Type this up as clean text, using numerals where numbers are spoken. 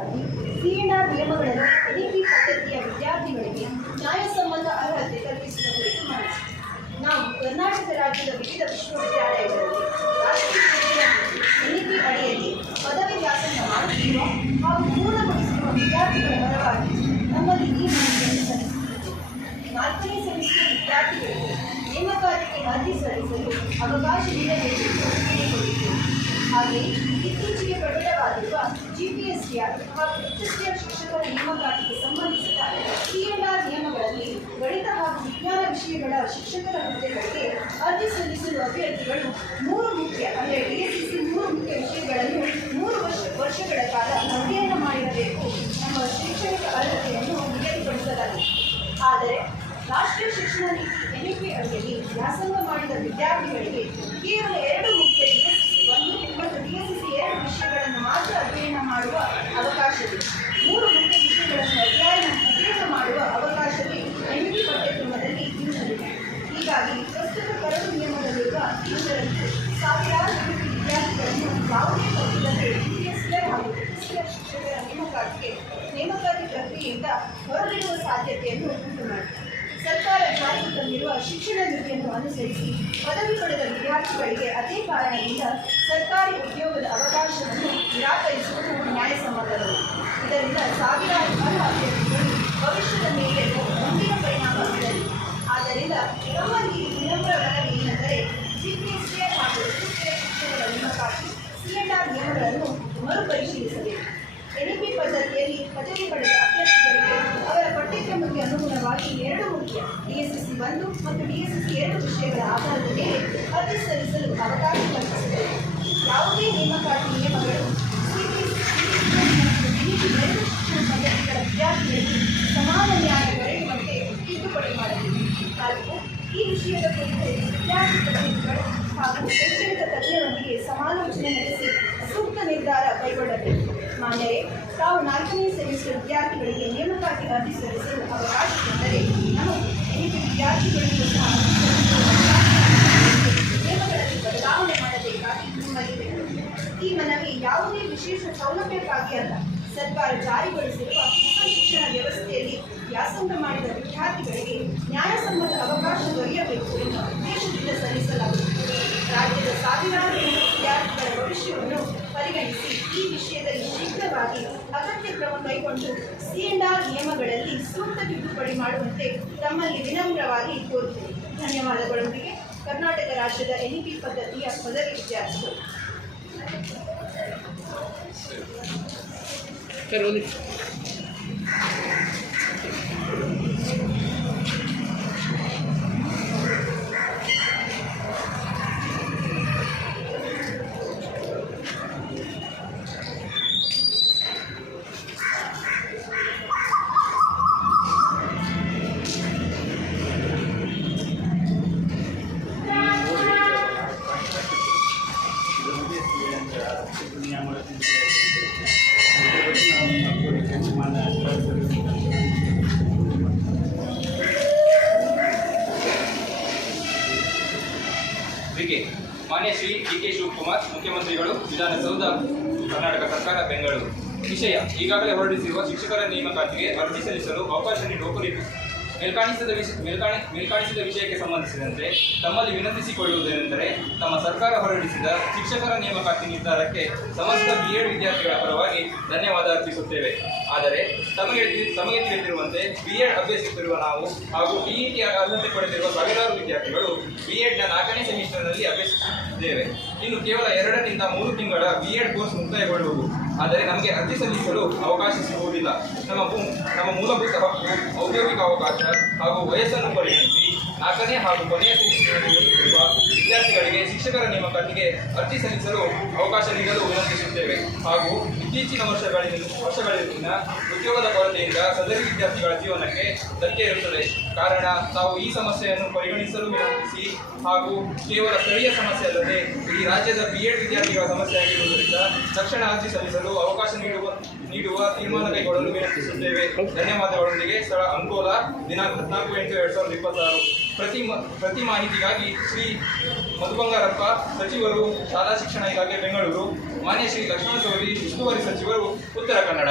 ಅವಕಾಶಕ್ಕಾಗಿ CNR ನಿಯಮಗಳನ್ನು NEP ಪದ್ಧತಿಯ ವಿದ್ಯಾರ್ಥಿಗಳಿಗೆ ನ್ಯಾಯಸಮ್ಮತ ಅರ್ಹತೆ ಕಲ್ಪಿಸುವ ಕುರಿತು ಮನವಿ. ನಾವು ಕರ್ನಾಟಕ ರಾಜ್ಯದ ವಿವಿಧ ವಿಶ್ವವಿದ್ಯಾಲಯಗಳಲ್ಲಿ ರಾಷ್ಟ್ರೀಯ ಎನ್ಇಪಿ ಅಡಿಯಲ್ಲಿ ಪದವಿ ವ್ಯಾಸಂಗ ಮಾಡುತ್ತಿರುವ ಹಾಗೂ ಪೂರ್ಣಗೊಳಿಸಿರುವ ವಿದ್ಯಾರ್ಥಿಗಳ ಪರವಾಗಿ ನಮ್ಮಲ್ಲಿ ಈ ಮನವಿಯನ್ನು ಸಲ್ಲಿಸುತ್ತಿದ್ದೇವೆ. 4ನೇ ಸೆಮಿಸ್ಟರ್ ವಿದ್ಯಾರ್ಥಿಗಳಿಗೆ ನೇಮಕಾತಿಗೆ ಅರ್ಜಿ ಸಲ್ಲಿಸಲು ಅವಕಾಶ ನೀಡಬೇಕೆಂದು ಕೇಳಿಕೊಂಡಿದ್ದೇವೆ. ಹಾಗೆಯೇ ಇತ್ತೀಚೆಗೆ ಪ್ರಕಟವಾಗಿರುವ ಜಿಪಿಎಸ್ಟಿಆರ್ ಹಾಗೂ ಎಚ್ಎಸ್ಟಿಆರ್ ಶಿಕ್ಷಕರ ನೇಮಕಾತಿಗೆ ಸಂಬಂಧಿಸಿದ ಸಿಎನ್ಆರ್ ನಿಯಮಗಳಲ್ಲಿ ಗಣಿತ ಹಾಗೂ ವಿಜ್ಞಾನ ವಿಷಯಗಳ ಶಿಕ್ಷಕರ ಹುದ್ದೆಗಳಿಗೆ ಅರ್ಜಿ ಸಲ್ಲಿಸಲು ಅಭ್ಯರ್ಥಿಗಳು 3 ಮುಖ್ಯ ಅಂದರೆ ಡಿಎಸ್ಸಿಸಿ 3 ಮುಖ್ಯ ವಿಷಯಗಳನ್ನು 3 ವರ್ಷಗಳ ಕಾಲ ಅಧ್ಯಯನ ಮಾಡಿರಬೇಕು ಎಂಬ ಶೈಕ್ಷಣಿಕ ಅರ್ಹತೆಯನ್ನು ನಿಗದಿಪಡಿಸಲಾಗಿದೆ. ಆದರೆ ರಾಷ್ಟ್ರೀಯ ಶಿಕ್ಷಣ ನೀತಿ ಎನ್ಇಪಿ ಅಡಿಯಲ್ಲಿ ವ್ಯಾಸಂಗ ಮಾಡಿದ ವಿದ್ಯಾರ್ಥಿಗಳಿಗೆ ಕೇವಲ 2 ಮುಖ್ಯ ಡಿಎಸ್ಸಿಸಿ 1 ಮತ್ತು ಡಿಎಸ್ಸಿಸಿ 2 ವಿಷಯಗಳನ್ನು ಮಾತ್ರ ಅಧ್ಯಯನ ಮಾಡುವ ಅವಕಾಶವಿದೆ. 3 ಮುಖ್ಯ ವಿಷಯಗಳನ್ನು ಅಧ್ಯಯನ ಮಾಡುವ ಅವಕಾಶವೇ ಎನ್ಇಪಿ ಪಠ್ಯಕ್ರಮದಲ್ಲಿ ಇರುವುದಿಲ್ಲ. ಹೀಗಾಗಿ ಪ್ರಸ್ತುತ ಕರಡು ನಿಯಮದಲ್ಲಿರುವ ಈ ಷರತ್ತು ಸಾವಿರಾರು ವಿದ್ಯಾರ್ಥಿಗಳನ್ನು ಯಾವುದೇ ಪಕ್ಷದಲ್ಲಿ ಜಿಪಿಎಸ್ಟಿಆರ್ ಹಾಗೂ ಎಚ್ಎಸ್ಟಿಆರ್ ಶಿಕ್ಷಕರ ನೇಮಕಾತಿ ಪ್ರಕ್ರಿಯೆಯಿಂದ ಹೊರಬಿಡುವ ಸಾಧ್ಯತೆಯನ್ನು ಉಂಟುಮಾಡಿದೆ. ಸರ್ಕಾರ ಜಾರಿಗೆ ತಂದಿರುವ ಶಿಕ್ಷಣ ನೀತಿಯನ್ನು ಅನುಸರಿಸಿ ಪದವಿ ಪಡೆದ ವಿದ್ಯಾರ್ಥಿಗಳಿಗೆ ಅದೇ ಕಾರಣದಿಂದ ಸರ್ಕಾರಿ ಉದ್ಯೋಗದ ಅವಕಾಶವನ್ನು ನಿರಾಕರಿಸುವುದು ನ್ಯಾಯಸಮ್ಮತವಲ್ಲ. ಇದರಿಂದ ಸಾವಿರಾರು ಅಭ್ಯರ್ಥಿಗಳು ಭವಿಷ್ಯದ ಮೇಲೆ ಗಂಭೀರ ಪರಿಣಾಮ ಬೀರಲಿದೆ. ಆದ್ದರಿಂದ ನಮ್ಮಲ್ಲಿ ವಿನಮ್ರ ಮನವಿ ಏನೆಂದರೆ ಜಿಪಿಎಸ್ಟಿಆರ್ ಹಾಗೂ ಎಚ್ಎಸ್ಟಿಆರ್ ಶಿಕ್ಷಕರ ನೇಮಕಾತಿ ಸಿಎನ್ಆರ್ ನಿಯಮಗಳನ್ನು ಮರುಪರಿಶೀಲಿಸಬೇಕು. ಎನ್ಇಪಿ ಪದ್ಧತಿಯಲ್ಲಿ ಪದವಿ ಪಡೆದ ಅಭ್ಯರ್ಥಿಗಳಿಗೆ ಅವರ ಪಠ್ಯಕ್ರಮಕ್ಕೆ ಅನುಗುಣವಾಗಿ 2 ಮುಖ್ಯ ಡಿಎಸ್ಸಿಸಿ 1 ಮತ್ತು ಡಿಎಸ್ಸಿಸಿ 2 ವಿಷಯಗಳ ಆಧಾರದ ಮೇಲೆ ಅರ್ಜಿ ಸಲ್ಲಿಸಲು ಅವಕಾಶ ಕಲ್ಪಿಸಬೇಕು. ಯಾವುದೇ ನೇಮಕಾತಿ ನಿಯಮಗಳು ಎನ್ಇಪಿ 2 ಶಿಕ್ಷಣ ಪದ್ಧತಿಗಳ ವಿದ್ಯಾರ್ಥಿಗಳಿಗೆ ಸಮಾನ ನ್ಯಾಯ ದೊರೆಯುವಂತೆ ತಿದ್ದುಪಡಿ ಮಾಡಬೇಕು. ಹಾಗೂ ಈ ವಿಷಯದ ಕುರಿತು ವಿದ್ಯಾರ್ಥಿ ಪ್ರತಿನಿಧಿಗಳು ಹಾಗೂ ಶೈಕ್ಷಣಿಕ ತಜ್ಞರೊಂದಿಗೆ ಸಮಾಲೋಚನೆ ನಡೆಸಿ ಸೂಕ್ತ ನಿರ್ಧಾರ ಕೈಗೊಳ್ಳಬೇಕು. ಮಾನ್ಯರೇ, ತಾವು 4ನೇ ಸೆಮಿಸ್ಟರ್ ವಿದ್ಯಾರ್ಥಿಗಳಿಗೆ ನೇಮಕಾತಿ ಅರ್ಜಿ ಸಲ್ಲಿಸಲು ಅವಕಾಶ ಕೊಟ್ಟರೆ ನಾವು ಎನ್ಇಪಿ ವಿದ್ಯಾರ್ಥಿಗಳಿಗೂ ಸಹ ನಿಯಮಗಳಲ್ಲಿ ಬದಲಾವಣೆ ಮಾಡಬೇಕಾಗಿ ನಿಮ್ಮಲ್ಲಿ ವಿನಂತಿ. ಈ ಮನವಿ ಯಾವುದೇ ವಿಶೇಷ ಸೌಲಭ್ಯಕ್ಕಾಗಿ ಅಲ್ಲ. ಸರ್ಕಾರ ಜಾರಿಗೊಳಿಸಿರುವ ಹೊಸ ಶಿಕ್ಷಣ ವ್ಯವಸ್ಥೆಯಲ್ಲಿ ವ್ಯಾಸಂಗ ಮಾಡಿದ ವಿದ್ಯಾರ್ಥಿಗಳಿಗೆ ನ್ಯಾಯಸಮ್ಮತ ಅವಕಾಶ ದೊರೆಯಬೇಕು ಎಂಬ ಉದ್ದೇಶದಿಂದ ಸಲ್ಲಿಸಲಾಗುತ್ತದೆ. ರಾಜ್ಯದ ಸಾವಿರಾರು ವಿದ್ಯಾರ್ಥಿಗಳ ಭವಿಷ್ಯವನ್ನು ಪರಿಗಣಿಸಿ ಈ ವಿಷಯದಲ್ಲಿ ಶೀಘ್ರವಾಗಿ ಅಗತ್ಯ ಕ್ರಮ ಕೈಗೊಂಡು ಸಿಎನ್ಆರ್ ನಿಯಮಗಳಲ್ಲಿ ಸೂಕ್ತ ತಿದ್ದುಪಡಿ ಮಾಡುವಂತೆ ತಮ್ಮಲ್ಲಿ ವಿನಮ್ರವಾಗಿ ಕೋರುತ್ತೇವೆ. ಧನ್ಯವಾದಗಳೊಂದಿಗೆ ಕರ್ನಾಟಕ ರಾಜ್ಯದ ಎನ್ಇಪಿ ಪದ್ಧತಿಯ ಪದವಿ ವಿದ್ಯಾರ್ಥಿಗಳು. ಮಾನ್ಯ ಶ್ರೀ ಡಿ.ಕೆ. ಶಿವಕುಮಾರ್ ಮುಖ್ಯಮಂತ್ರಿಗಳು, ವಿಧಾನಸೌಧ, ಕರ್ನಾಟಕ ಸರ್ಕಾರ, ಬೆಂಗಳೂರು. ವಿಷಯ: ಈಗಾಗಲೇ ಹೊರಡಿಸಿರುವ ಶಿಕ್ಷಕರ ನೇಮಕಾತಿಗೆ ಅರ್ಜಿ ಸಲ್ಲಿಸಲು ಅವಕಾಶ ನೀಡುವ ಕುರಿತು ಮೇಲ್ಕಾಣಿಸಿದ ವಿಷಯಕ್ಕೆ ಸಂಬಂಧಿಸಿದಂತೆ ತಮ್ಮಲ್ಲಿ ವಿನಂತಿಸಿಕೊಳ್ಳುವುದೇನೆಂದರೆ, ತಮ್ಮ ಸರ್ಕಾರ ಹೊರಡಿಸಿದ ಶಿಕ್ಷಕರ ನೇಮಕಾತಿ ನಿರ್ಧಾರಕ್ಕೆ ಸಮಸ್ತ ಬಿಎಡ್ ವಿದ್ಯಾರ್ಥಿಗಳ ಪರವಾಗಿ ಧನ್ಯವಾದ ಅರ್ಪಿಸುತ್ತೇವೆ. ಆದರೆ ತಮಗೆ ತಿಳಿದಿರುವಂತೆ ಬಿಎಡ್ ಅಭ್ಯಸಿಸುತ್ತಿರುವ ನಾವು ಹಾಗೂ ಟಿಇಟಿ ಅರ್ಹತೆ ಪಡೆದಿರುವ ಸಾವಿರಾರು ವಿದ್ಯಾರ್ಥಿಗಳು ಬಿಎಡ್ನ 4ನೇ ಸೆಮಿಸ್ಟರ್ನಲ್ಲಿ ಅಭ್ಯಸಿಸುತ್ತಿದ್ದೇವೆ. ಇನ್ನು ಕೇವಲ 2 ರಿಂದ 3 ತಿಂಗಳ ಬಿಎಡ್ ಕೋರ್ಸ್ ಮುಕ್ತಾಯಗೊಳ್ಳುವುದು. ಆದರೆ ನಮಗೆ ಅರ್ಜಿ ಸಲ್ಲಿಸಲು ಅವಕಾಶ ಸಿಗುವುದಿಲ್ಲ. ನಮ್ಮ ಮೂಲಭೂತ ಹಕ್ಕು, ಔದ್ಯೋಗಿಕ ಅವಕಾಶ ಹಾಗೂ ವಯಸ್ಸನ್ನು ಪರಿಗಣಿಸಿ 4ನೇ ಹಾಗೂ ಕೊನೆಯ ಸೆಮಿಸ್ಟರ್ನಲ್ಲಿ ಓದುತ್ತಿರುವ ವಿದ್ಯಾರ್ಥಿಗಳಿಗೆ ಶಿಕ್ಷಕರ ನೇಮಕಾತಿಗೆ ಅರ್ಜಿ ಸಲ್ಲಿಸಲು ಅವಕಾಶ ನೀಡಲು ವಿನಂತಿಸುತ್ತೇವೆ. ಹಾಗೂ ಇತ್ತೀಚಿನ ವರ್ಷಗಳಲ್ಲಿನ ಉದ್ಯೋಗದ ಕೊರತೆಯಿಂದ ಸದರಿ ವಿದ್ಯಾರ್ಥಿಗಳ ಜೀವನಕ್ಕೆ ಧಕ್ಕೆ ಇರುತ್ತದೆ. ಕಾರಣ ತಾವು ಈ ಸಮಸ್ಯೆಯನ್ನು ಪರಿಗಣಿಸಲು ವಿನಂತಿಸಿ ಹಾಗೂ ಕೇವಲ ಸ್ಥಳೀಯ ಸಮಸ್ಯೆ ಅಲ್ಲದೆ ಈ ರಾಜ್ಯದ ಬಿಎಡ್ ವಿದ್ಯಾರ್ಥಿಗಳ ಸಮಸ್ಯೆಯಾಗಿರುವುದರಿಂದ ತಕ್ಷಣ ಅರ್ಜಿ ಸಲ್ಲಿಸಲು ಅವಕಾಶ ನೀಡುವ ತೀರ್ಮಾನ ಕೈಗೊಳ್ಳಲು ವಿನಂತಿಸುತ್ತೇವೆ. ಧನ್ಯವಾದಗಳೊಂದಿಗೆ ಸ್ಥಳ ಅಂಕೋಲಾ, ದಿನಾಂಕ 14/8/2026. ಪ್ರತಿ ಮಾಹಿತಿಗಾಗಿ ಶ್ರೀ ಮಧು ಬಂಗಾರಪ್ಪ, ಸಚಿವರು, ಶಾಲಾ ಶಿಕ್ಷಣ ಇಲಾಖೆ, ಬೆಂಗಳೂರು. ಮಾನ್ಯ ಶ್ರೀ ಲಕ್ಷ್ಮಣ ಸವದಿ ಉಸ್ತುವಾರಿ ಸಚಿವರು, ಉತ್ತರ ಕನ್ನಡ.